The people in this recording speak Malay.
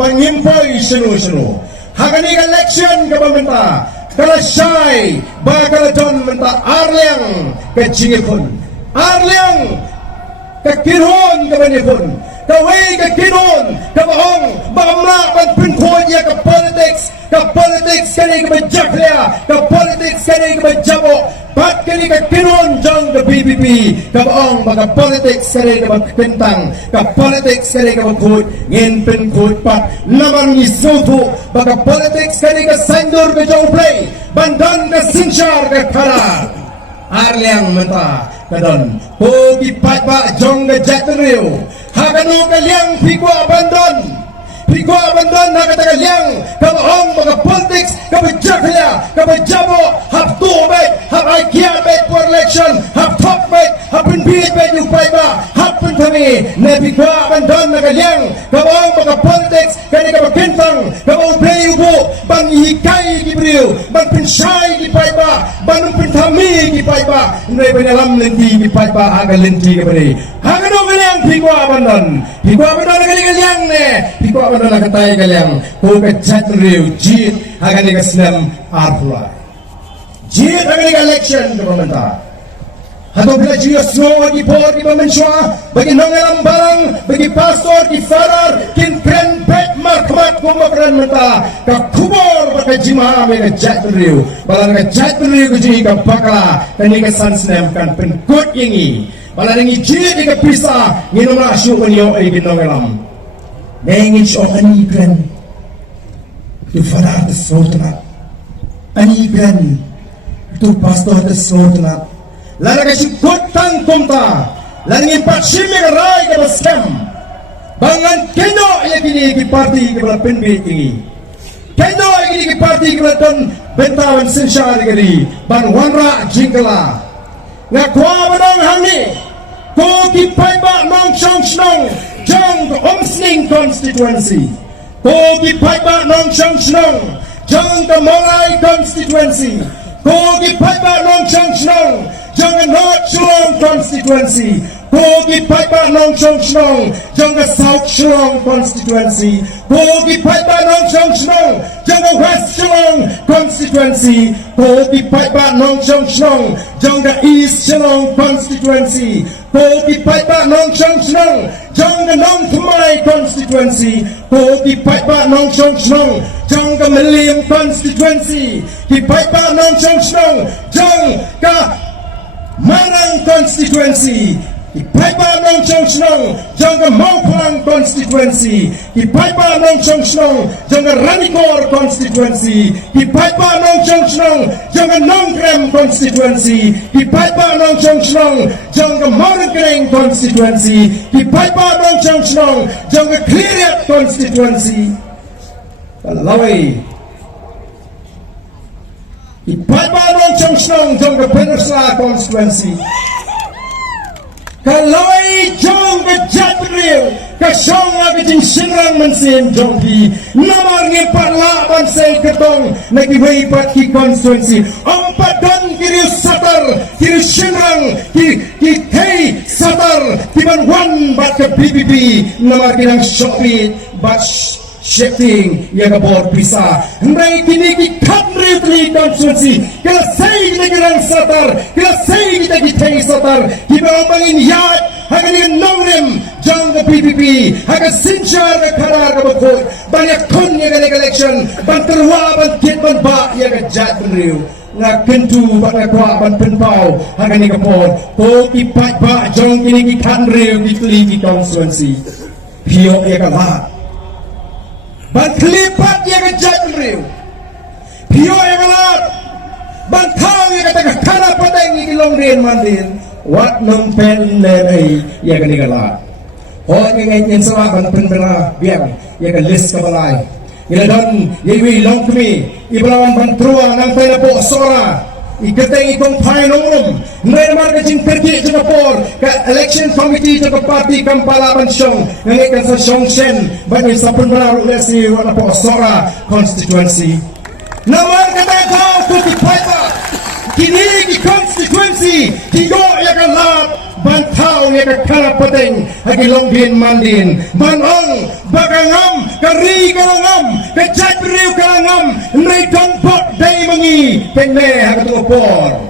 mangimpoy sunu-sunu. Hagani election ka bamenta. Kala syai bakal don menta Arliang ke jingipun. Arliang ke kirhon ke banipun. Kawai ke kinon, ke bohong, bamla ban Pynkut ya ke politics kani ke Bakla, ke politics kani ke Jabo, bat kani ke kinon Jong ke BBP, ke bohong ke politics kani ke Kentang, ke politics kani ke Pynkut, ngin Pynkut pat naman ni sofu, ke politics kani ke Sandur ke Jong play, bandan ke Sinchar ke Kara. Arliang menta kadon pogi patba Jong ke Jaitbynriew hagano kaliang piko abandon hagata kaliang kabahong mga politics kabajakla kabajabo hab to bet hab IKEA bet for election hab top bet hab pinbit bet yung paiba hab kami na piko abandon na kaliang kabahong mga politics kani kabakintang kabauplay ubo bang ihikay gibriw bang pinsay gipaiba bang pintami gipaiba nay binalam lenti gipaiba hagal lenti gabani hagano kaliang piko abandon na kaliang ne piko abandon na katay kaliang ko ka Jaitbynriew jit hagani ka Snem arpula jit hagani ka election ka pamenta hato bila jiyo snow di por di pamenswa bagi nongalang barang bagi pastor di farar kin kren bet markmat kumapran menta ka kubor baka jima me ka Jaitbynriew balang ka Jaitbynriew kuji ka Bakla kani ka Snem kan Pynkut ingi balang ngi jit di ka pisa nginoma asyo kanyo ay ginongalang nengin siya anigran yung farar da sortana anigran yung pastor da sortana lana kasi kutang kumta lana ngin patsimik ray ka Snem bangan kendo iya kiniki party ka pala pinbit ingi kendo iya kiniki party ka pala ton bentawan sinsyari kari ban wanra jingkala nga kwa manong hangi ko kipay ba nong siyong sinong Jong Omsning constituency ko kipay ba nong siyong sinong Jong Malay constituency ko kipay ba nong siyong sinong Jong North Shillong constituency ko kipay ba nong siyong sinong Jong South Shillong constituency ko kipay ba nong siyong sinong Jong West Shillong constituency ko kipay ba nong siyong sinong Jong East Shillong constituency ko kipay ba nong siyong sinong Jong Nong Tumay constituency ko kipay ba nong siyong sinong Jong Miliam constituency kipay ba nong siyong sinong Jong Marang constituency kipay ba nong siyong sinong Jong Maupang constituency kipay ba nong siyong sinong Jong Ranicor constituency kipay ba nong siyong sinong Jong Nongkrem constituency kipay ba nong siyong sinong Jong Morgreng constituency kipay ba nong siyong sinong Jong Cleariat constituency Kalaway kipay ba nong siyong sinong Jong Peninsula constituency Kalaway Jong ke Jaitbynriew kasong agiting sinrang mansin Jong ki namar ngi parla bansay ketong nagiwaypat ki constituency ampadon kiri satar kiri sinrang ki kay satar kibanwan bat ke BBP namar kinang shopit bat shifting ya kabor pisa nai kini ki Jaitbynriew constituency kala say nagirang satar kala say kita kitay satar kibawangin yat haganin nongrem Jong ke PPP haga sinchar ke karar ke bakut banyak kun ya ke election ban terwa ban kit ban ba ya ke Jaitbynriew nga kentu ban kwa ban penpau hagani ke por ko kipat ba Jong kini ki Jaitbynriew ki constituency pio ya ke lat ban kelipat ya ke Jaitbynriew pio ya ke lat ban tau ya ke kara pateng ki longren mandin wat nong pen le ya ke lat ho ngai ngai salah ban penbela biang ya ke list ke balai ila don yewi long kami iblawan ban trua nang pai po sora ikateng ikong pai nongrum ngai mar ke jing pergi ke por ke election committee ke parti kampala ban syong ngai kan sa syong sen ban ni sapun baru lesi wala po sora constituency namar kata kau tu ki paipa kini ki constituency ki go ya ke lat bantao niya kakarapating hagilonggin mandin manong bagangam kari kalangam ka Jaitbynriew kalangam nay donpot day mangi kene hagatupor